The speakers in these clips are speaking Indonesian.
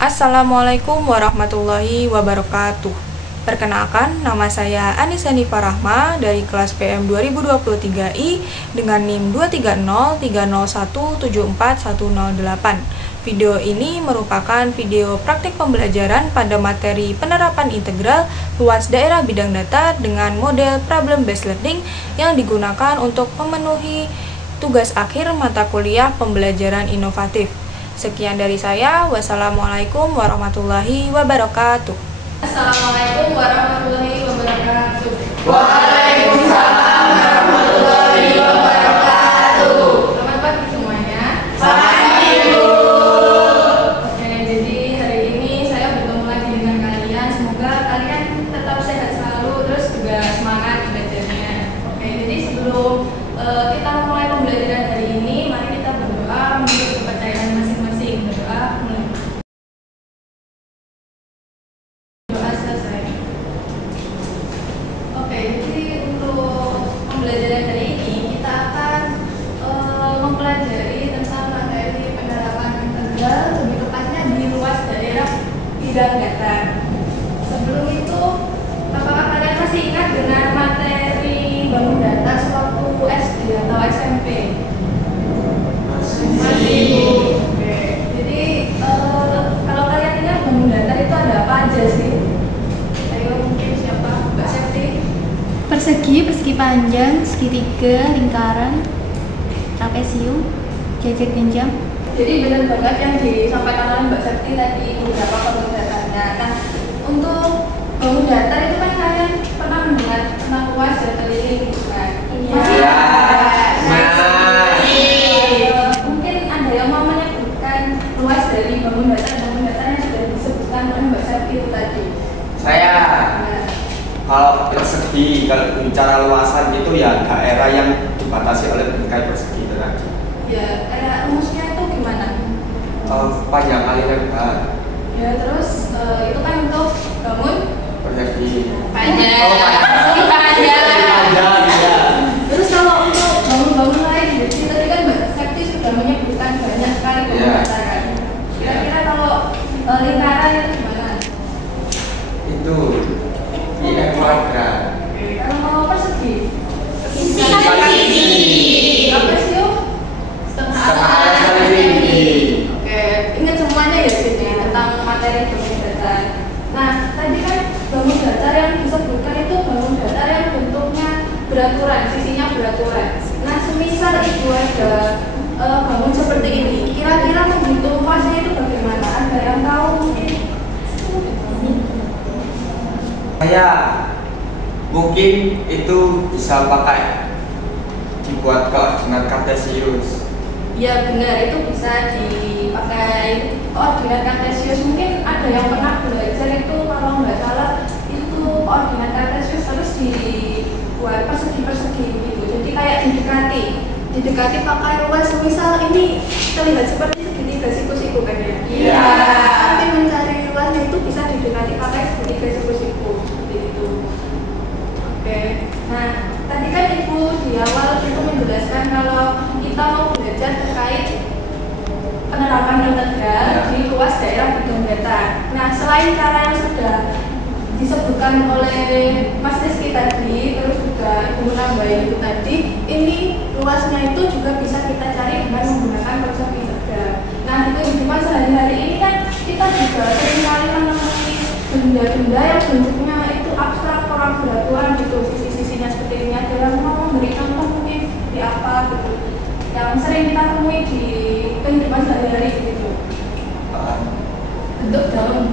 Assalamualaikum warahmatullahi wabarakatuh. Perkenalkan, nama saya Anissa Nifa Rahma dari kelas PM 2023I dengan NIM 23030174108. Video ini merupakan video praktik pembelajaran pada materi penerapan integral luas daerah bidang data dengan model problem based learning yang digunakan untuk memenuhi tugas akhir mata kuliah pembelajaran inovatif. Sekian dari saya. Wassalamualaikum warahmatullahi wabarakatuh. Assalamualaikum warahmatullahi wabarakatuh. Waalaikumsalam warahmatullahi wabarakatuh. Selamat pagi semuanya. Selamat pagi, Bu. Oke, jadi hari ini saya bertemu lagi dengan kalian. Semoga kalian tetap sehat selalu, terus juga semangat belajarnya. Oke, jadi sebelum kita mulai pembelajaran hari ini, mari kita berdoa menurut kepercayaan masing-masing. Berdoa mulai. Doa selesai. Oke, jadi untuk pembelajaran hari ini kita akan mempelajari tentang materi penerapan integral, lebih tepatnya di luas daerah bidang data. Sebelum itu, apakah kalian masih ingat dengan materi bangun data sewaktu SD atau SMP? Masih. Oke. Jadi kalau kalian ingat bangun data itu ada apa aja sih? Ayo mungkin siapa? Mbak Septi? Persegi, persegi panjang, segitiga, lingkaran, trapesium, jajar genjang. Jadi benar banget yang disampaikan oleh Mbak Septi tadi beberapa bangun datanya. Nah, untuk bangun data itu kan kalian pernah mendengar tentang luas dan keliling, kan? Iya. Mungkin ada yang mau menyebutkan luas dari bangun data yang sudah disebutkan oleh Mbak Septi itu tadi. Saya Nah, kalau persegi, kalau bicara luasan itu ya daerah yang dibatasi oleh bingkai persegi itu tadi. ya kayak rumusnya itu gimana? Panjang kali lebar Ya terus itu kan untuk bangun persegi. panjang. Oh, panjang. Panjang, iya. Terus kalau untuk bangun-bangun lain, jadi tadi kan Mbak Septi sudah menyebutkan banyak sekali bangun Iya. data kan. Kira-kira kalau lingkaran itu gimana? Itu IE kuadrat. Kalau persegi? Sisi kali tinggi. Trapesium? Setengah Setengah kali tinggi. Oke, ingat semuanya ya jadi tentang materi bangun datar. Nah, tadi kan bangun datar yang disebutkan itu bangun datar yang bentuknya beraturan, sisinya beraturan. Nah, semisal ibu ada bangun seperti ini, kira-kira menghitung luasnya itu bagaimana? Ada yang tahu mungkin? Saya mungkin itu bisa pakai dibuat koordinat kartesius. Ya benar, itu bisa dipakai koordinat kartesius. Mungkin ada yang pernah belajar itu, kalau nggak salah itu koordinat kartesius terus dibuat persegi-persegi gitu. Jadi kayak didekati pakai luas. Misal ini terlihat seperti segitiga siku-siku kan ya? Iya. Nanti mencari luasnya itu bisa didekati pakai segitiga siku-siku seperti itu. Oke. Nah, tadi kan Ibu di awal itu menjelaskan kalau kita mau belajar terkait penerapan integral di luas daerah bidang data. Nah, selain cara yang sudah disebutkan oleh Mas Rizky tadi, terus juga Ibu nambahin itu tadi, ini luasnya itu juga bisa kita cari dengan menggunakan konsep integral. Nah, itu cuma sehari-hari ini kan kita juga sering kali menemui benda-benda yang bentuknya itu abstrak, orang beraturan gitu, sisi-sisinya seperti ini. Ada yang mau memberi contoh mungkin di apa gitu yang sering kita temui di kehidupan sehari-hari gitu. Bentuk daun,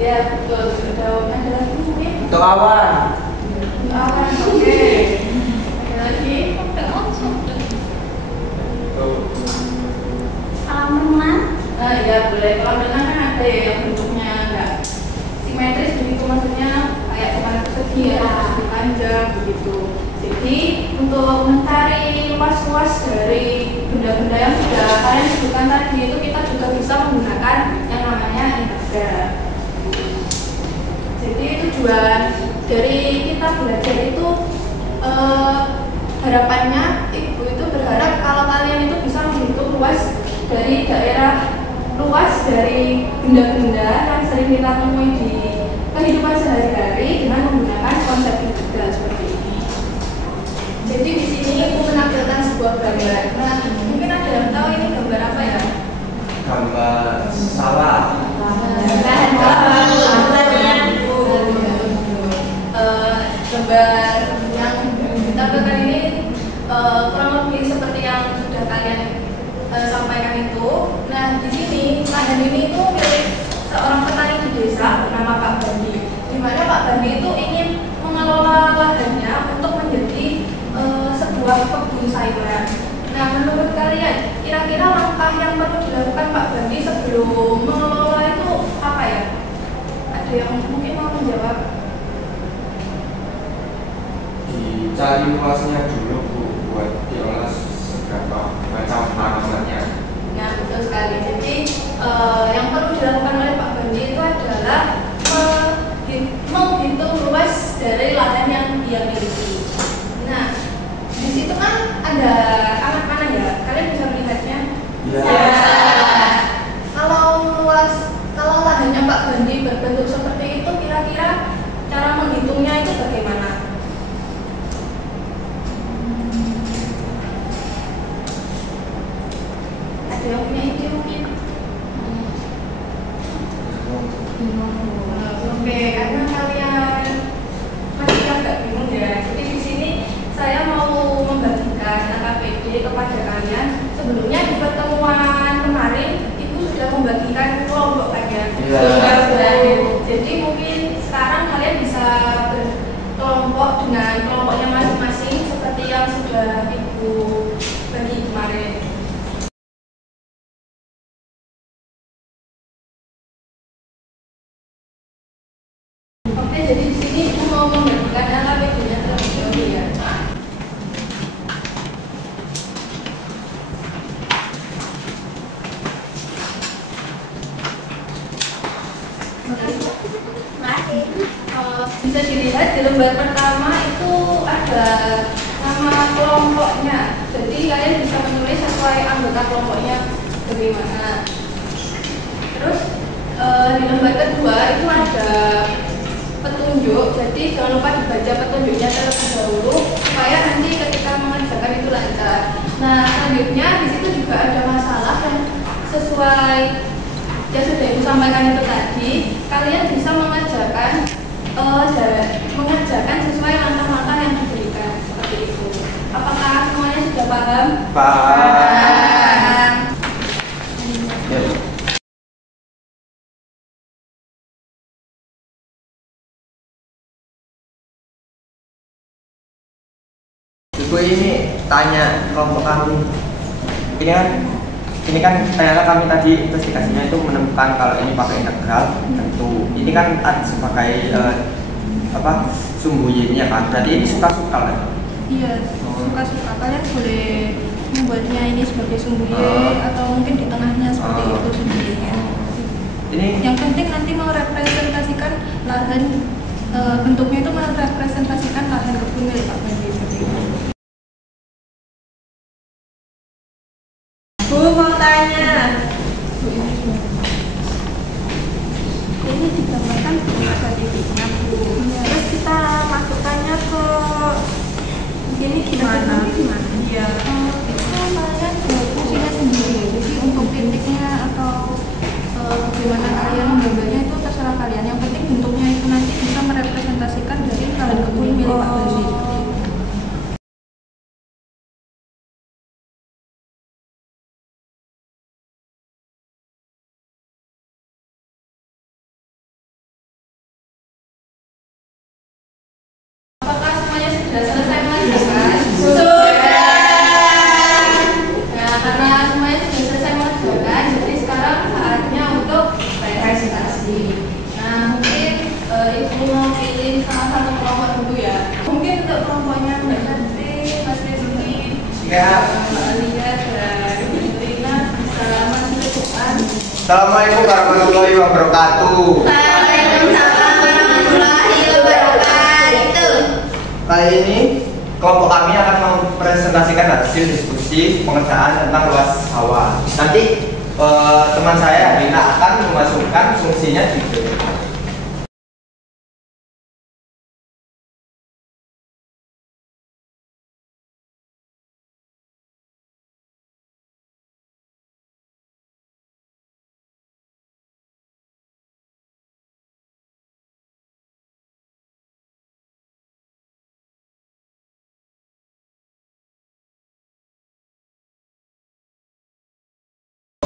ya betul, bentuk daun. Ada lagi mungkin? Untuk awan. Bentuk awan, oke. Ada lagi? Kolam renang, Nah, ya boleh. Kalau renang kan ada ya yang bentuknya enggak simetris begitu, maksudnya kayak cuma persegi ya, persegi panjang begitu. Jadi untuk mencari luas-luas dari benda-benda yang sudah kalian sebutkan tadi itu kita juga bisa menggunakan yang namanya integral. Jadi tujuan dari kita belajar itu harapannya Ibu itu berharap kalau kalian itu bisa menghitung luas dari daerah luas dari benda-benda sering kita temui di kehidupan sehari-hari dengan menggunakan konsep integral seperti ini. Jadi di sini aku menampilkan sebuah gambar. Nah, mungkin ada yang tahu ini gambar apa ya? Gambar sawah. Gambar yang ditampilkan ini kurang lebih seperti yang sudah kalian sampaikan itu. Nah, di sini lahan ini itu milik seorang petani di desa bernama Pak Bandi. Di mana Pak Bandi itu ingin mengelola lahannya untuk menjadi sebuah kebun sayuran. Nah, menurut kalian kira-kira langkah yang perlu dilakukan Pak Bandi sebelum mengelola itu apa ya? Ada yang mungkin mau menjawab? Dicari luasnya dulu Bu, buat diolah seberapa macam tanamannya. Nah, betul sekali. Jadi yang perlu dilakukan oleh Pak Bandi itu adalah menghitung luas dari lahan yang dia miliki. Nah, di situ kan ada alat panah ya. Kalian bisa melihatnya? Iya. Kalau lahannya Pak Bandi berbentuk seperti itu, kira-kira cara menghitungnya itu bagaimana? Ada yang punya ide mungkin? Oke, karena kalian masih agak bingung ya. Jadi di sini saya mau membagikan AKPD kepada kalian. Sebelumnya di pertemuan kemarin Ibu sudah membagikan kelompok kalian. Jadi mungkin sekarang kalian bisa berkelompok dengan kelompoknya masing-masing seperti yang sudah Ibu bagi kemarin. Oke, jadi di sini Ibu mau membagikan AKPD-nya terlebih dahulu ya. Bisa dilihat di lembar pertama itu ada nama kelompoknya. Jadi kalian bisa menulis sesuai anggota kelompoknya bagaimana. Terus di lembar kedua itu ada petunjuk. Jadi jangan lupa dibaca petunjuknya terlebih dahulu supaya nanti ketika mengerjakan itu lancar. Nah, selanjutnya di situ juga ada masalah yang sesuai yang sudah Ibu sampaikan itu tadi. Kalian bisa mengerjakan sesuai langkah-langkah yang diberikan seperti itu. Apakah semuanya sudah paham? Paham. Ya. Ibu ini tanya kelompok kami. Ini kan ternyata kami tadi investigasinya itu menemukan kalau ini pakai integral tentu. Ini kan ada sebagai sumbu Y-nya kan. Berarti ini suka-suka kan? Iya, suka-suka. Kalian boleh membuatnya ini sebagai sumbu Y atau mungkin di tengahnya seperti itu sumbu Y-nya. Ini Yang penting nanti merepresentasikan lahan, bentuknya itu merepresentasikan lahan kebun milik Pak Bandi seperti itu. Bu mau tanya. Ini digambarkan ada titiknya Bu. Terus kita masukkannya ke ini gimana? Iya. Itu kalian fungsinya sendiri. Jadi untuk titiknya atau bagaimana kalian menggambarnya itu terserah kalian. Yang penting bentuknya itu nanti bisa merepresentasikan dari lahan kebun milik Pak Bandi. Apakah semuanya sudah selesai mengerjakan? Sudah. Nah, karena semuanya sudah selesai mengerjakan, jadi sekarang saatnya untuk presentasi. Nah, mungkin Ibu mau pilih salah satu kelompok dulu ya. Mungkin untuk kelompoknya Mbak Cantik, Mas Rizky, Siap. Mbak Alia dan Ibu Rina bisa menunjukkan. Assalamualaikum warahmatullahi wabarakatuh. Waalaikumsalam warahmatullahi wabarakatuh. Kali ini kelompok kami akan mempresentasikan hasil diskusi pengerjaan tentang luas sawah. Nanti teman saya Rina akan memasukkan fungsinya di B.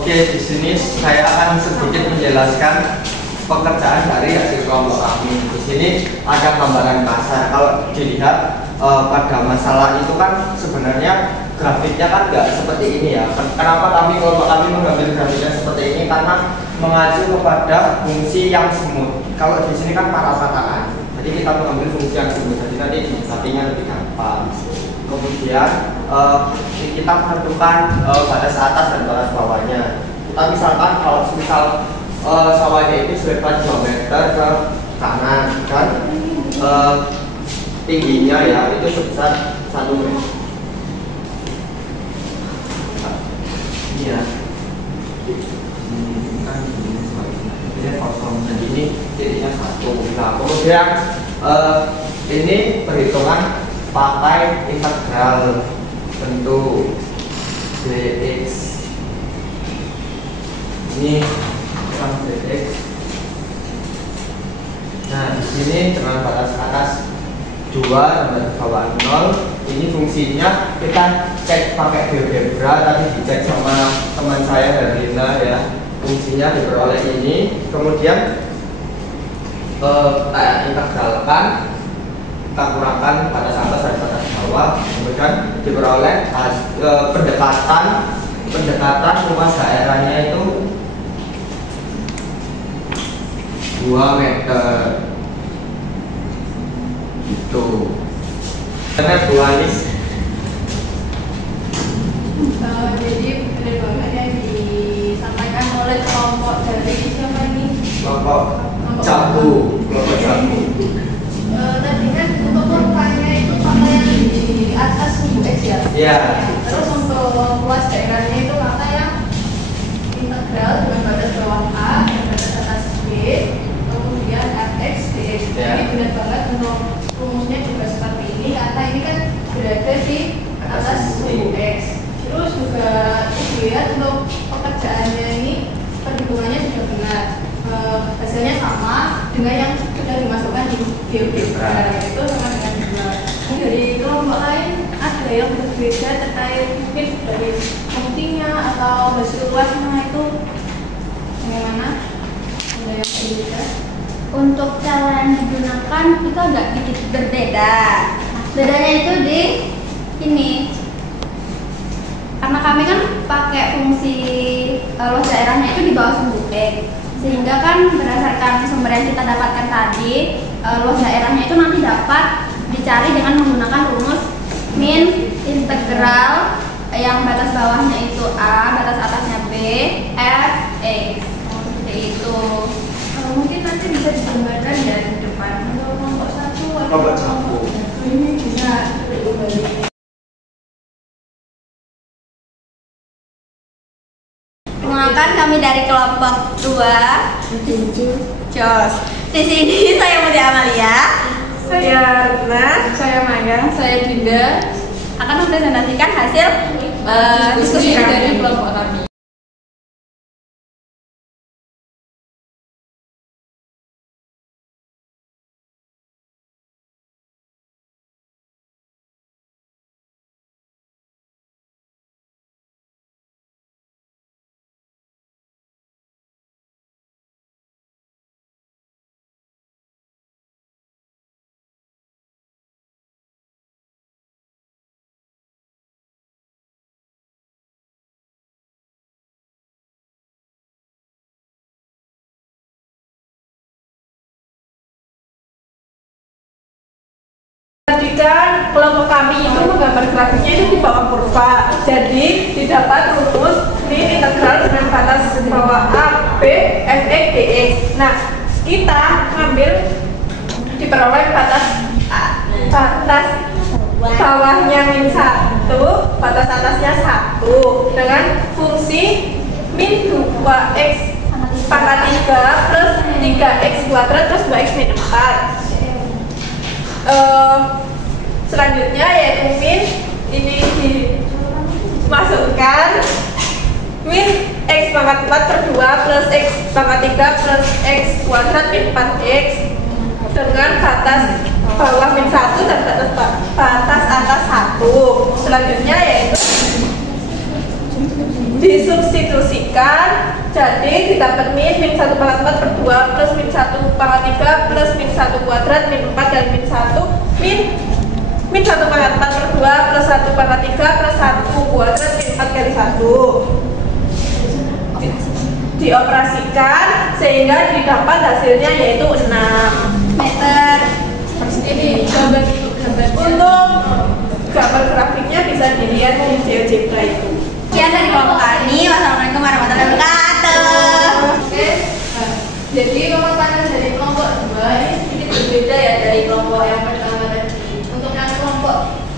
Oke, di sini saya akan sedikit menjelaskan pekerjaan dari hasil kelompok kami. Di sini ada gambaran kasar. Kalau dilihat pada masalah itu kan sebenarnya grafiknya kan nggak seperti ini ya. Kenapa kelompok kami mengambil grafiknya seperti ini? Karena mengacu kepada fungsi yang semut. Kalau di sini kan parapataan. Jadi kita mengambil fungsi yang semut. Jadi nanti artinya lebih gampang. Kemudian kita menentukan batas atas dan batas bawahnya. Kita misalkan kalau misal sawahnya itu selebar 2 meter ke kanan kan, tingginya ya itu sebesar 1 meter. Iya. Ini kosong. Nah ini titiknya 1. Nah kemudian ini perhitungan pakai integral bentuk dx. Ini dx. Nah di sini dengan batas atas 2 dan bawah 0. Ini fungsinya kita cek pakai GeoGebra. Tadi dicek sama teman saya Herlina ya. Fungsinya diperoleh ini. Kemudian kita integralkan. Kita kurangkan batas atas dan batas bawah, kemudian diperoleh pendekatan luas daerahnya itu 2 meter gitu. Karena dualis. Jadi benar banget yang disampaikan oleh kelompok dari siapa ini? Kelompok Jabu. Tadi kan untuk kurvanya itu pakai yang di atas X ya? Iya. Terus untuk luas daerahnya itu pakai yang integral dengan batas bawah A dan batas atas B, kemudian Fx dx. Ya. Ini benar banget untuk rumusnya juga seperti ini karena ini kan berada di atas suku X. Terus juga dilihat untuk pekerjaannya ini perhitungannya juga benar. Hasilnya sama dengan yang sudah dimasukkan di GeoGebra, yaitu sama dengan 2. Dari kelompok lain ada yang berbeda terkait mungkin dari fungsinya atau hasil luasnya itu bagaimana? Ada yang berbeda? Untuk cara yang digunakan itu agak sedikit berbeda. Bedanya itu di ini. Karena kami kan pakai fungsi luas daerahnya itu di bawah sumbu X. Sehingga kan berdasarkan sumber yang kita dapatkan tadi, luas daerahnya itu nanti dapat dicari dengan menggunakan rumus min integral yang batas bawahnya itu A, batas atasnya B, F, X. Seperti itu. Mungkin nanti bisa digambarkan ya di depan untuk kelompok 1 atau Kelompok 1. Ini bisa diubah. Perkenalkan kami dari kelompok 2 Jos. Di sini saya Mutia Amalia, Saya Rina, saya Maya, saya Dinda akan mempresentasikan hasil diskusi dari kami. kelompok kami. Tadi kan kelompok kami itu menggambar grafiknya itu di bawah kurva. Jadi didapat rumus min integral dengan batas bawah A, B, Fx, dx. Nah, kita ngambil diperoleh batas bawahnya min 1, batas atasnya 1 dengan fungsi min 2x pangkat 3 plus 3x kuadrat plus 2x min 4. Selanjutnya yaitu min ini dimasukkan min x pangkat 4 per 2 plus x pangkat 3 plus x kuadrat min 4x dengan batas bawah min 1 dan batas atas 1. Selanjutnya yaitu disubstitusikan, jadi didapat min 1 pangkat 4 per 2 plus min 1 pangkat 3 plus min 1 kuadrat min 4 dan min 1 min 1 pangkat 4 per 2 plus 1 pangkat 3 plus 1 kuadrat min 4 kali 1 dioperasikan sehingga didapat hasilnya yaitu 6 meter. Ini gambar untuk gambar grafiknya bisa dilihat di GeoGebra itu. Sekian dari kelompok kami. Wassalamualaikum warahmatullahi wabarakatuh. Oke. Nah, jadi pemaparan dari kelompok 2 ini sedikit berbeda ya dari kelompok yang pertama tadi. Untuk yang kelompok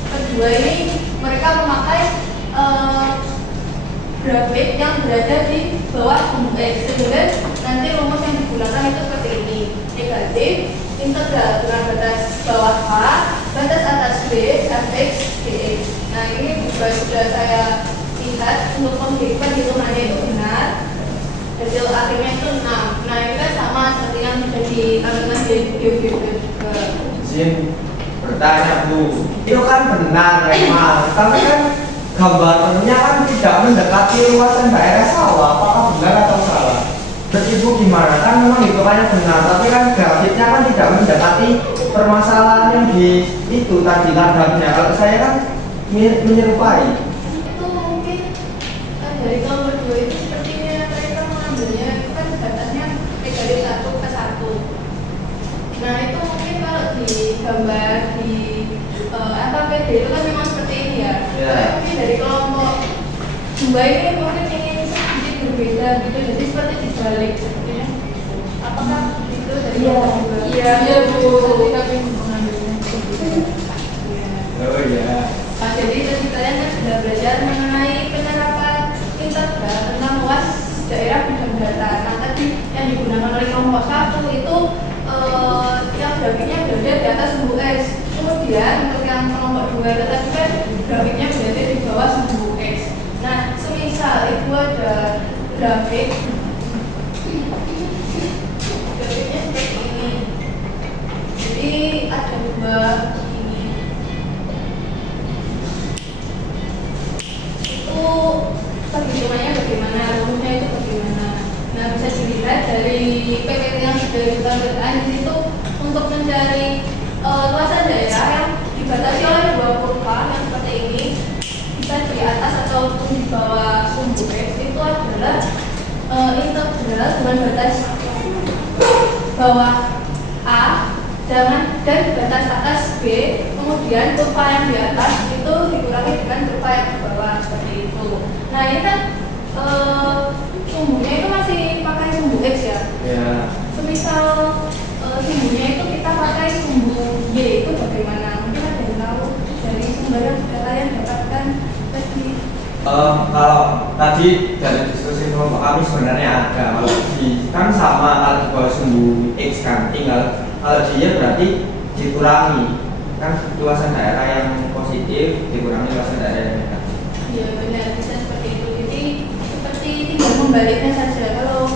kedua ini mereka memakai grafik yang berada di bawah sumbu X, sehingga nanti rumus yang digunakan itu seperti ini: negatif integral dengan batas bawah A, batas atas B, fx dx. Nah, ini juga sudah saya lihat untuk perhitungannya itu benar. Hasil akhirnya itu 6. Nah, ini kan sama seperti yang sudah ditampilkan di GeoGebra juga. Izin bertanya Bu, itu kan benar memang, tapi kan gambarnya kan tidak mendekati luasan daerah sawah. Apakah benar atau salah? Ibu gimana? Kan memang hitungannya benar, tapi kan grafiknya kan tidak mendekati permasalahan yang di itu tadi ladangnya. Kalau saya kan menyerupai. Itu mungkin dari kelompok 2 itu sepertinya mereka mengambilnya itu kan batasnya dari 1 ke 1. Nah, itu mungkin kalau digambar di PD itu kan memang seperti ini ya. Tapi mungkin dari kelompok 2 ini mungkin ingin sedikit berbeda gitu, jadi seperti dibalik sepertinya. Apakah itu dari kelompok 2? Iya Bu. Jadi kami mengambilnya. Oh iya. Nah, jadi tadi kalian kan sudah belajar mengenai penerapan integral tentang luas daerah bidang data. Nah, tadi yang digunakan oleh kelompok 1 itu yang grafiknya berada di atas sumbu X. Kemudian untuk yang kelompok 2 tadi kan grafiknya berada di bawah sumbu X. Nah, semisal itu ada grafik grafiknya seperti ini. Jadi ada dua ini. Itu perhitungannya bagaimana, rumusnya itu bagaimana. Nah, bisa dilihat dari PPT yang sudah ditampilkan di situ untuk mencari luasan daerah yang dibatasi oleh dua kurva yang seperti ini, bisa di atas ataupun di bawah sumbu X, itu adalah integral dengan batas bawah A dan batas atas B, kemudian kurva yang di atas itu dikurangi dengan kurva yang di bawah seperti itu. Nah, ini kan sumbunya itu masih pakai sumbu X ya. Semisal sumbunya itu kita pakai sumbu Y, itu bagaimana? Mungkin ada yang tahu dari sumber yang sudah kalian dapatkan tadi. Kalau tadi dari diskusi kelompok kami sebenarnya ada, kalau di kan sama kalau di bawah sumbu X kan, tinggal kalau dia berarti dikurangi kan luasan daerah yang positif dikurangi luasan daerah yang negatif. Iya benar, bisa seperti itu. Jadi seperti tinggal membaliknya saja. Kalau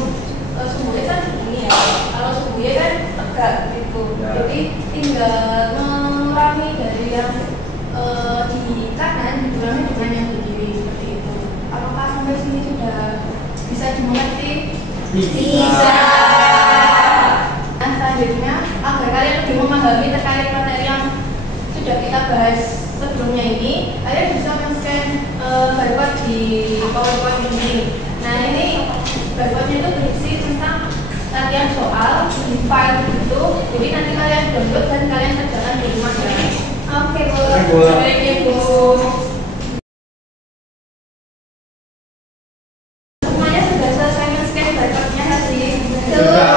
sumbu X kan ini ya, kalau sumbu Y kan tegak gitu. Ya. Jadi tinggal mengurangi dari yang di kanan dikurangi dengan yang di kiri seperti itu. Apakah sampai sini sudah bisa dimengerti? Bisa. Nah, selanjutnya agar kalian lebih memahami terkait materi yang sudah kita bahas sebelumnya ini, kalian bisa men-scan barcode di PowerPoint ini. Nah, ini barcode-nya itu berisi tentang latihan soal di file itu. Jadi nanti kalian download dan kalian kerjakan di rumah ya. Oke, Bu. Baik, Bu. Semuanya sudah selesai men-scan barcode-nya tadi? Sudah.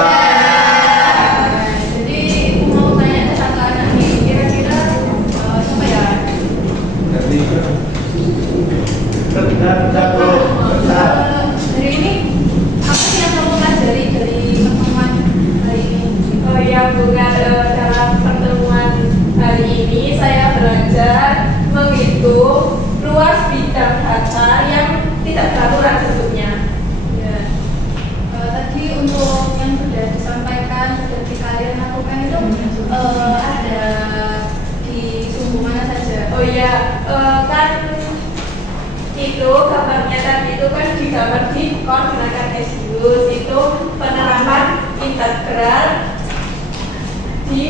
Jadi mau tanya ke satu anak nih, kira-kira siapa ya? Dari ini integral di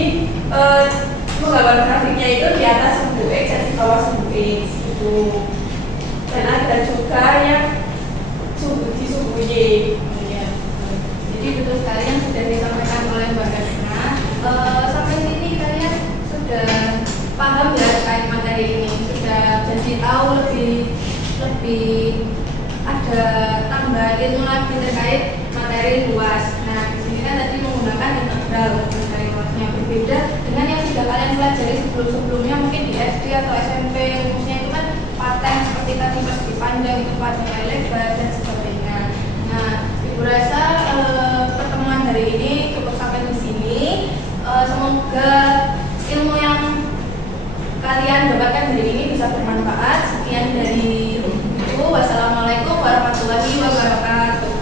menggambar grafiknya itu di atas sumbu X dan di bawah sumbu X gitu. Dan ada juga yang di sumbu Y. Jadi betul sekali yang sudah disampaikan oleh Mbak Resna. Sampai sini kalian sudah paham ya terkait materi ini, sudah jadi tahu lebih ada tambahan ilmu lagi terkait materi luas. Nah, di sini kan tadi menggunakan integral materi luasnya berbeda dengan yang sudah kalian pelajari sebelumnya mungkin di SD atau SMP, rumusnya itu kan paten seperti tadi persegi panjang itu paten lebar dan sebagainya. Nah, Ibu rasa pertemuan hari ini cukup sampai di sini. Semoga ilmu yang kalian dapatkan hari ini bisa bermanfaat. Sekian dari itu. Wassalamualaikum warahmatullahi wabarakatuh.